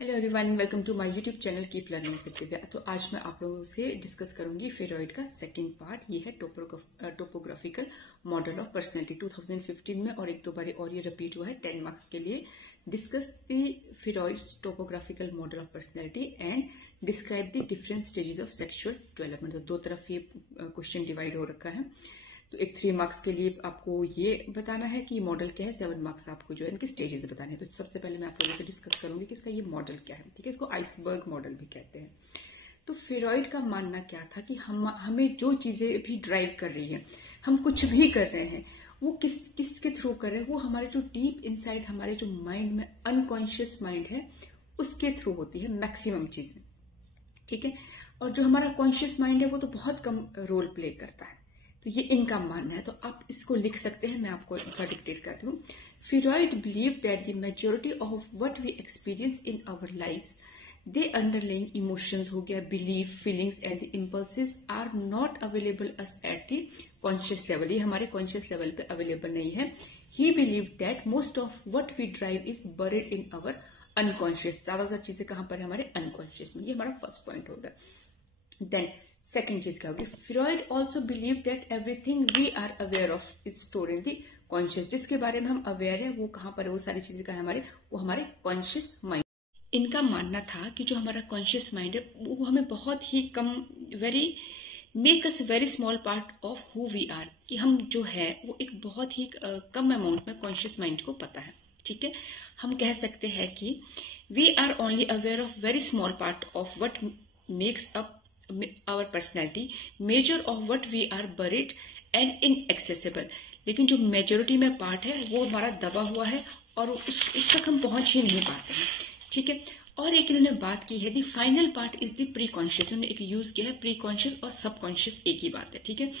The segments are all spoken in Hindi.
Hello everyone, welcome to my YouTube channel keep learning with Divya. तो आज मैं आप लोगों से डिस्कस करूंगी फेरॉइड का सेकंड पार्ट। ये है टोपोग्राफिकल मॉडल ऑफ पर्सनैलिटी 2015 में, और एक दो बारी और ये रिपीट हुआ है 10 मार्क्स के लिए। Discuss the Freud's topographical model of personality and describe the different stages of sexual development. तो दो तरफ ये क्वेश्चन डिवाइड हो रखा है। तो एक 3 मार्क्स के लिए आपको ये बताना है कि मॉडल क्या है, 7 मार्क्स आपको जो है इनके स्टेजेस बताने हैं। तो सबसे पहले मैं आप लोगों से डिस्कस करूंगी कि इसका ये मॉडल क्या है। ठीक है, इसको आइसबर्ग मॉडल भी कहते हैं। तो फेरॉइड का मानना क्या था कि हमें जो चीजें भी ड्राइव कर रही है, हम कुछ भी कर रहे हैं, वो किसके थ्रू कर रहे हैं, वो हमारे जो डीप इनसाइड हमारे जो माइंड में अनकॉन्शियस माइंड है उसके थ्रू होती है मैक्सिमम चीजें। ठीक है, और जो हमारा कॉन्शियस माइंड है वो तो बहुत कम रोल प्ले करता है। तो ये इनका मानना है। तो आप इसको लिख सकते हैं, मैं आपको इनका डिक्टेट करती हूँ। Freud believe that the majority of what we experience in our lives, they underlying emotions हो गया, belief, feelings and the impulses are not available us at the conscious level. ये हमारे कॉन्शियस लेवल पे अवेलेबल नहीं है। He believe that most of what we drive is buried in our unconscious. ज्यादातर चीजें कहां पर है, हमारे अनकॉन्शियस में। ये हमारा फर्स्ट पॉइंट होगा। देन सेकेंड चीज क्या होगी, Freud also believe that everything we are aware of is store in the conscious. जिसके बारे में हम अवेयर है वो कहां पर है, वो सारी चीजें कहां हमारे, वो हमारे कॉन्शियस माइंड। इनका मानना था कि जो हमारा कॉन्शियस माइंड है वो हमें बहुत ही कम, make us very small part of who we are, कि हम जो है वो एक बहुत ही कम अमाउंट में कॉन्शियस माइंड को पता है। ठीक है, हम कह सकते हैं कि we are only aware of very small part of what makes up our personality, measure of what we are buried and inaccessible। लेकिन जो मेजोरिटी में पार्ट है वो हमारा दबा हुआ है और उस तक हम पहुंच ही नहीं पाते हैं। ठीक है, और एक इन्होंने बात की है the final part is the pre conscious. उन्होंने एक यूज किया है प्री कॉन्शियस और सब कॉन्शियस, एक ही बात है। ठीक है,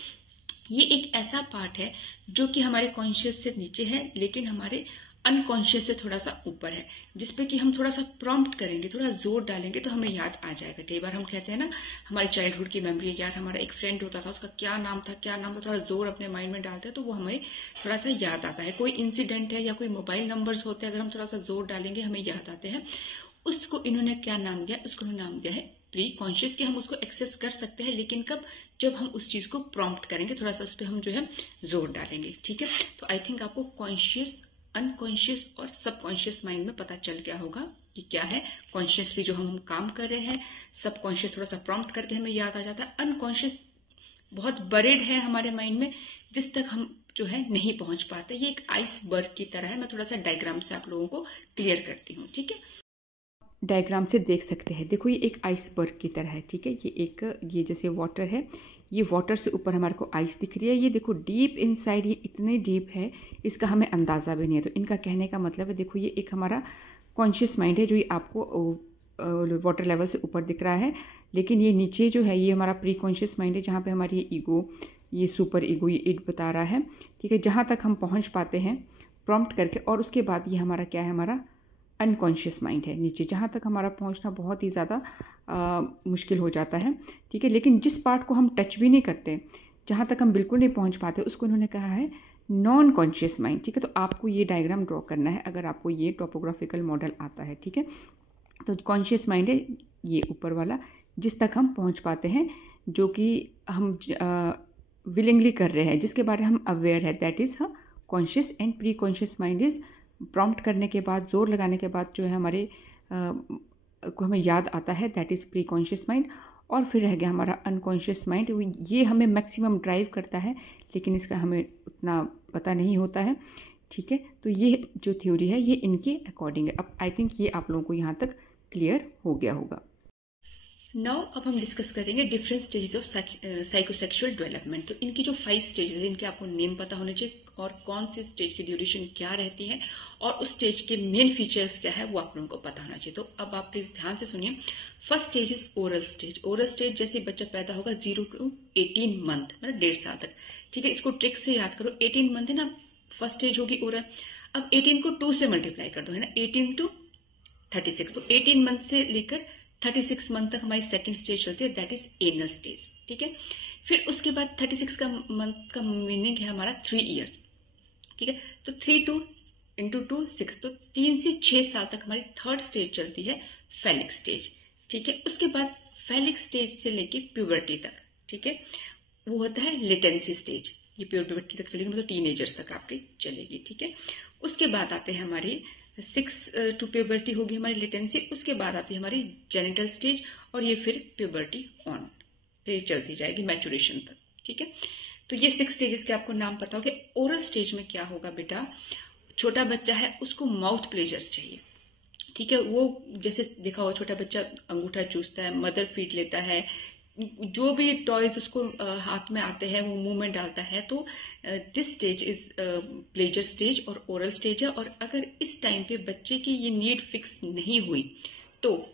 ये एक ऐसा पार्ट है जो कि हमारे कॉन्शियस से नीचे है लेकिन हमारे अनकॉन्शियस से थोड़ा सा ऊपर है, जिसपे कि हम थोड़ा सा प्रॉम्प्ट करेंगे, थोड़ा जोर डालेंगे तो हमें याद आ जाएगा। कई बार हम कहते हैं ना, हमारी चाइल्डहुड की मेमोरी, यार हमारा एक फ्रेंड होता था, उसका क्या नाम था, थोड़ा जोर अपने माइंड में डालते हैं तो वो हमें थोड़ा सा याद आता है। कोई इंसिडेंट है या कोई मोबाइल नंबर्स होते हैं, अगर हम थोड़ा सा जोर डालेंगे हमें याद आते हैं। उसको इन्होंने क्या नाम दिया, उसको नाम दिया है प्री कॉन्शियस, कि हम उसको एक्सेस कर सकते हैं लेकिन कब, जब हम उस चीज को प्रॉम्प्ट करेंगे, थोड़ा सा उस पर हम जो है जोर डालेंगे। ठीक है, तो आई थिंक आपको कॉन्शियस, अनकॉन्शियस और सबकॉन्शियस माइंड में पता चल गया होगा कि क्या है। कॉन्शियसली जो हम काम कर रहे हैं, सबकॉन्शियस थोड़ा सा प्रॉम्प्ट करके हमें याद आ जाता है, अनकॉन्शियस बहुत बरीड है हमारे माइंड में, जिस तक हम जो है नहीं पहुंच पाते। ये एक आइसबर्ग की तरह है। मैं थोड़ा सा डायग्राम से आप लोगों को क्लियर करती हूँ। ठीक है, डायग्राम से देख सकते हैं, देखो ये एक आइसबर्ग की तरह है। ठीक है, ये जैसे वाटर है, ये वाटर से ऊपर हमारे को आइस दिख रही है। ये देखो डीप इनसाइड, ये इतने डीप है इसका हमें अंदाज़ा भी नहीं है। तो इनका कहने का मतलब है, देखो ये एक हमारा कॉन्शियस माइंड है जो ये आपको वाटर लेवल से ऊपर दिख रहा है, लेकिन ये नीचे जो है ये हमारा प्री कॉन्शियस माइंड है, जहाँ पे हमारी ये ईगो, ये सुपर ईगो, ये इट बता रहा है। ठीक है, जहाँ तक हम पहुँच पाते हैं प्रॉम्प्ट करके, और उसके बाद ये हमारा क्या है, हमारा अनकॉन्शियस माइंड है नीचे, जहाँ तक हमारा पहुँचना बहुत ही ज़्यादा मुश्किल हो जाता है। ठीक है, लेकिन जिस पार्ट को हम टच भी नहीं करते, जहाँ तक हम बिल्कुल नहीं पहुँच पाते, उसको उन्होंने कहा है नॉन कॉन्शियस माइंड। ठीक है, तो आपको ये डायग्राम ड्रॉ करना है अगर आपको ये टोपोग्राफिकल मॉडल आता है। ठीक है, तो कॉन्शियस माइंड है ये ऊपर वाला, जिस तक हम पहुँच पाते हैं, जो कि हम विलिंगली कर रहे हैं, जिसके बारे में हम अवेयर है, that is conscious. And pre conscious mind is prompt करने के बाद, जोर लगाने के बाद जो है हमारे को हमें याद आता है, that is pre conscious mind. और फिर रह गया हमारा अनकॉन्शियस माइंड, ये हमें मैक्सिमम ड्राइव करता है लेकिन इसका हमें उतना पता नहीं होता है। ठीक है, तो ये जो थ्योरी है ये इनके अकॉर्डिंग है। अब आई थिंक ये आप लोगों को यहाँ तक क्लियर हो गया होगा। नाउ अब हम डिस्कस करेंगे different stages of psychosexual development. तो इनकी जो 5 स्टेजेस है, इनके आपको नेम पता होने चाहिए और कौन सी स्टेज की ड्यूरेशन क्या रहती है और उस स्टेज के मेन फीचर्स क्या है वो आप लोगों को पता होना चाहिए। तो अब आप प्लीज ध्यान से सुनिए। First stage is oral stage. Oral stage जैसे बच्चा पैदा होगा 0 to 18 मंथ, मतलब 1.5 साल तक। ठीक है, इसको ट्रिक से याद करो। 18 मंथ है ना, फर्स्ट स्टेज होगी ओरल। अब 18 को 2 से मल्टीप्लाई कर दो, है ना, 18 to 36। तो 18 मंथ से लेकर 36 मंथ तक हमारी सेकंड स्टेज चलती है, दैट इज एनल स्टेज। ठीक है, फिर उसके बाद 36 का मंथ का मीनिंग है हमारा 3 इयर्स। ठीक है, तो 3 to इंटू 2 6, तो 3 से 6 साल तक हमारी थर्ड स्टेज चलती है फेलिक स्टेज, ठीक है। उसके बाद फेलिक स्टेज से लेके प्यूबर्टी तक, ठीक है, वो होता है लेटेंसी स्टेज। ये प्यूबर्टी तक चलेगी, मतलब टीनेजर्स तक आपकी चलेगी, ठीक है। उसके बाद आते हैं हमारी 6 टू प्यूबर्टी होगी हमारी लेटेंसी। उसके बाद आती है हमारी जेनिटल स्टेज, और ये फिर प्यूबर्टी ऑन, फिर चलती जाएगी मैचुरेशन तक, ठीक है। तो ये 6 स्टेजेस के आपको नाम पता होगा। ओरल स्टेज में क्या होगा बेटा, छोटा बच्चा है उसको माउथ प्लेजर्स चाहिए, ठीक है। वो जैसे देखा होगा छोटा बच्चा अंगूठा चूसता है, मदर फीड लेता है, जो भी टॉयज उसको हाथ में आते हैं वो मुंह में डालता है। तो this stage is pleasure stage और ओरल स्टेज है। और अगर इस टाइम पे बच्चे की ये नीड फिक्स नहीं हुई, तो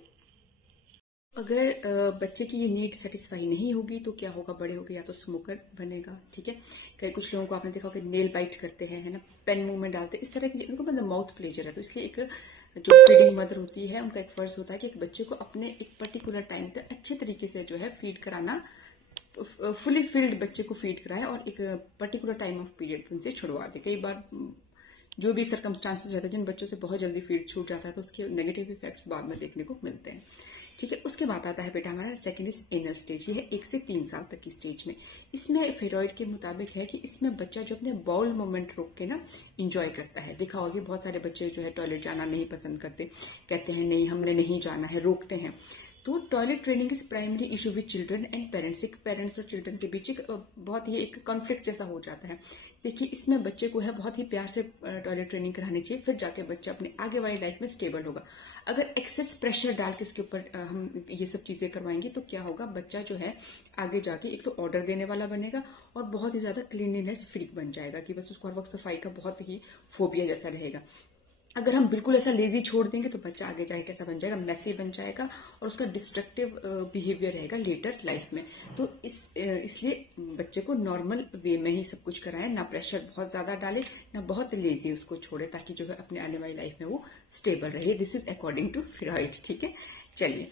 अगर बच्चे की ये नीड सेटिस्फाई नहीं होगी तो क्या होगा, बड़े होकर या तो स्मोकर बनेगा, ठीक है। कई कुछ लोगों को आपने देखा होगा नेल बाइट करते हैं, है ना, पेन मुंह में डालते हैं, इस तरह की उनको मतलब माउथ प्लेजर है। तो इसलिए एक जो फीडिंग मदर होती है उनका एक फर्ज होता है कि एक बच्चे को अपने एक पर्टिकुलर टाइम तक अच्छे तरीके से जो है फीड कराना, फुली फिल्ड बच्चे को फीड कराए और एक पर्टिकुलर टाइम ऑफ पीरियड उनसे छुड़वा दे। कई बार जो भी सर्कमस्टांसेस रहते हैं जिन बच्चों से बहुत जल्दी फीड छूट जाता है तो उसके नेगेटिव इफेक्ट्स बाद में देखने को मिलते हैं, ठीक है। उसके बाद आता है बेटा हमारा सेकंड इज एनल स्टेज। ये है 1 से 3 साल तक की स्टेज में। इसमें फेरॉइड के मुताबिक है कि इसमें बच्चा जो अपने बाउल मोमेंट रोक के ना इंजॉय करता है। देखा होगा कि बहुत सारे बच्चे जो है टॉयलेट जाना नहीं पसंद करते, कहते हैं नहीं हमने नहीं जाना है, रोकते हैं। तो toilet training is primary issue with children and parents. एक पेरेंट्स और चिल्ड्रन के बीच एक बहुत ही एक कॉन्फ्लिक्ट जैसा हो जाता है। देखिए इसमें बच्चे को है बहुत ही प्यार से टॉयलेट ट्रेनिंग करानी चाहिए, फिर जाके बच्चा अपने आगे वाली लाइफ में स्टेबल होगा। अगर एक्सेस प्रेशर डाल के उसके ऊपर हम ये सब चीजें करवाएंगे तो क्या होगा, बच्चा जो है आगे जाके एक तो ऑर्डर देने वाला बनेगा और बहुत ही ज्यादा क्लीनलीनेस फ्रीक बन जाएगा कि बस उसको हर वक्त सफाई का बहुत ही फोबिया जैसा रहेगा। अगर हम बिल्कुल ऐसा लेजी छोड़ देंगे तो बच्चा आगे जाके कैसा बन जाएगा, मैसी बन जाएगा और उसका डिस्ट्रक्टिव बिहेवियर रहेगा लेटर लाइफ में। तो इसलिए बच्चे को नॉर्मल वे में ही सब कुछ कराएं, ना प्रेशर बहुत ज्यादा डाले ना बहुत लेजी उसको छोड़े, ताकि जो है अपने आने वाली लाइफ में वो स्टेबल रहे। This is according to Freud, ठीक है। चलिए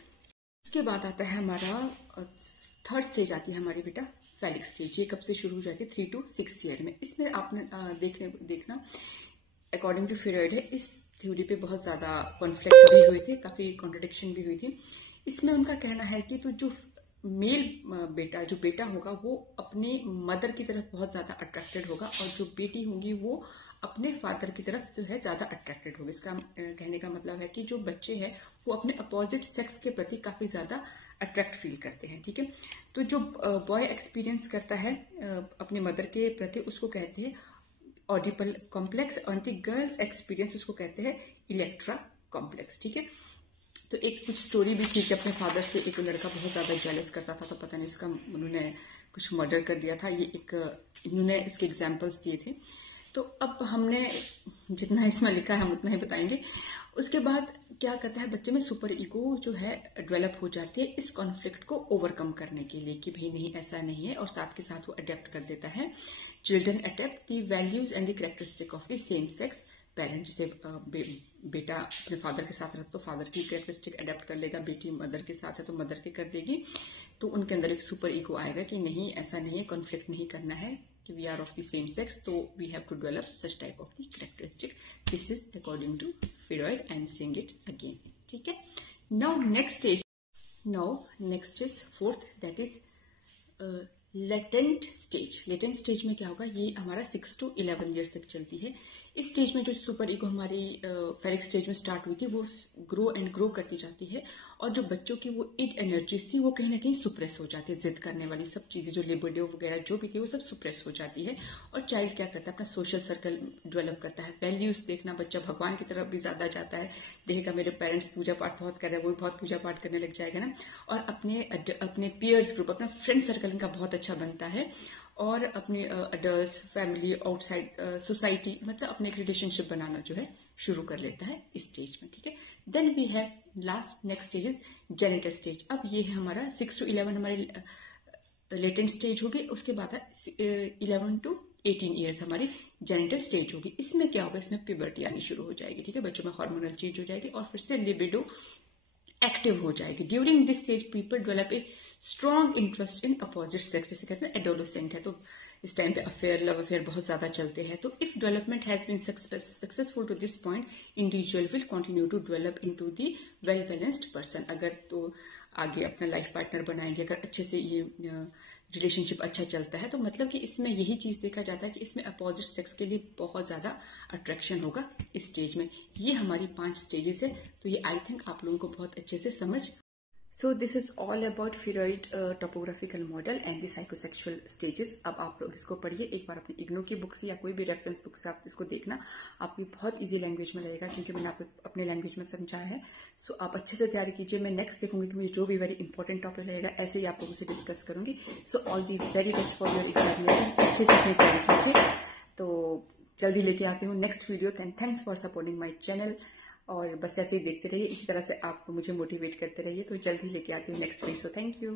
उसके बाद आता है हमारा थर्ड स्टेज आती है हमारी बेटा फेलिक स्टेज। ये कब से शुरू हो जाती है, 3 to 6 ईयर में। इसमें आपने देखना अकॉर्डिंग टू फ्रॉइड है, इस थ्योरी पे बहुत ज्यादा कॉन्फ्लिक्ट भी हुए थे, काफी कॉन्ट्रडिक्शन भी हुई थी। इसमें उनका कहना है कि तो जो मेल बेटा होगा वो अपने मदर की तरफ बहुत ज्यादा अट्रैक्टेड होगा और जो बेटी होगी वो अपने फादर की तरफ जो है ज्यादा अट्रैक्टेड होगी। इसका कहने का मतलब है कि जो बच्चे हैं वो अपने अपोजिट सेक्स के प्रति काफी ज्यादा अट्रैक्ट फील करते हैं, ठीक है। तो जो बॉय एक्सपीरियंस करता है अपने मदर के प्रति उसको कहते हैं ऑडिपल कॉम्प्लेक्स, और गर्ल्स एक्सपीरियंस उसको कहते हैं इलेक्ट्रा कॉम्प्लेक्स, ठीक है। तो एक कुछ स्टोरी भी थी कि अपने फादर से एक लड़का बहुत ज्यादा जेलस करता था, तो पता नहीं उसका उन्होंने कुछ मर्डर कर दिया था। ये एक इन्होंने इसके एग्जाम्पल्स दिए थे। तो अब हमने जितना इसमें लिखा है हम उतना ही बताएंगे। उसके बाद क्या करता है, बच्चे में सुपर ईगो जो है डेवलप हो जाती है इस कॉन्फ्लिक्ट को ओवरकम करने के लिए कि भाई नहीं ऐसा नहीं है, और साथ के साथ वो अडेप्ट कर देता है। Children adapt the values and the characteristic of the same sex parent. जैसे बेटा अपने फादर के साथ रहता तो फादर की कैरेक्टरिस्टिक अडेप्ट कर लेगा, बेटी मदर के साथ है तो मदर के कर देगी। तो उनके अंदर एक सुपर ईगो आएगा कि नहीं ऐसा नहीं है, कॉन्फ्लिक्ट नहीं करना है, कि we are of the same sex, तो we have to develop such type of the characteristic. This is according to Freud, I am saying it again, ठीक है। Now next is fourth, that is latent stage. Latent stage में क्या होगा, ये हमारा 6 to 11 ईयर्स तक चलती है। इस स्टेज में जो सुपर ईगो हमारी फेलिक स्टेज में स्टार्ट हुई थी वो ग्रो करती जाती है, और जो बच्चों की वो इट एनर्जीज थी वो कहीं ना कहीं सुप्रेस हो जाती है। जिद करने वाली सब चीजें जो लिबिडो वगैरह जो भी थी वो सब सुप्रेस हो जाती है, और चाइल्ड क्या करता है अपना सोशल सर्कल डेवलप करता है। वैल्यूज देखना, बच्चा भगवान की तरफ भी ज्यादा जाता है, देखेगा मेरे पेरेंट्स पूजा पाठ बहुत कर रहे हैं, वो भी बहुत पूजा पाठ करने लग जाएगा ना। और अपने पीयर्स ग्रुप, अपना फ्रेंड सर्कल इनका बहुत अच्छा बनता है, और अपने अडल्ट फैमिली आउटसाइड सोसाइटी मतलब अपने एक रिलेशनशिप बनाना जो है शुरू कर लेता है इस स्टेज में, ठीक है। Then we have last next stage is genital stage. अब ये है हमारा 6 to 11 हमारी लेटेंट स्टेज होगी। उसके बाद 11 to 18 ईयर्स हमारी जेनिटल स्टेज होगी। इसमें क्या होगा, इसमें प्यूबर्टी आनी शुरू हो जाएगी, ठीक है। बच्चों में हार्मोनल चेंज हो जाएगी और फिर से लिबिडो एक्टिव हो जाएगी। During this stage people develop a strong interest in opposite sex, जैसे कहते हैं एडोलेसेंट है तो इस टाइम पे अफेयर, लव अफेयर बहुत ज़्यादा चलते हैं। तो if development has been successful to this point, individual will continue to develop into the well balanced person. अगर तो आगे अपना लाइफ पार्टनर बनाएंगे, अगर अच्छे से ये रिलेशनशिप अच्छा चलता है, तो मतलब कि इसमें यही चीज़ देखा जाता है कि इसमें अपोजिट सेक्स के लिए बहुत ज़्यादा अट्रैक्शन होगा इस स्टेज में। ये हमारी 5 स्टेजेस है, तो ये आई थिंक आप लोगों को बहुत अच्छे से समझ। So this is all about Freud topographical model and the psychosexual stages. अब आप लोग इसको पढ़िए एक बार अपनी इग्नो की बुक से या कोई भी रेफरेंस बुक से आप इसको देखना, आपकी बहुत इजी लैंग्वेज में लगेगा क्योंकि मैंने आपको अपने लैंग्वेज में समझाया है। सो आप अच्छे से तैयारी कीजिए। मैं नेक्स्ट देखूंगी कि मुझे जो भी वेरी इंपॉर्टेंट टॉपिक लगेगा ऐसे ही आप लोगों से डिस्कस करूंगी। So all the very best for your examination. अच्छे से अपनी तैयारी कीजिए। तो जल्दी लेके आती हूँ next video. Thanks for supporting my channel. और बस ऐसे ही देखते रहिए, इसी तरह से आप मुझे मोटिवेट करते रहिए। तो जल्दी लेके आती हूँ next video. So thank you.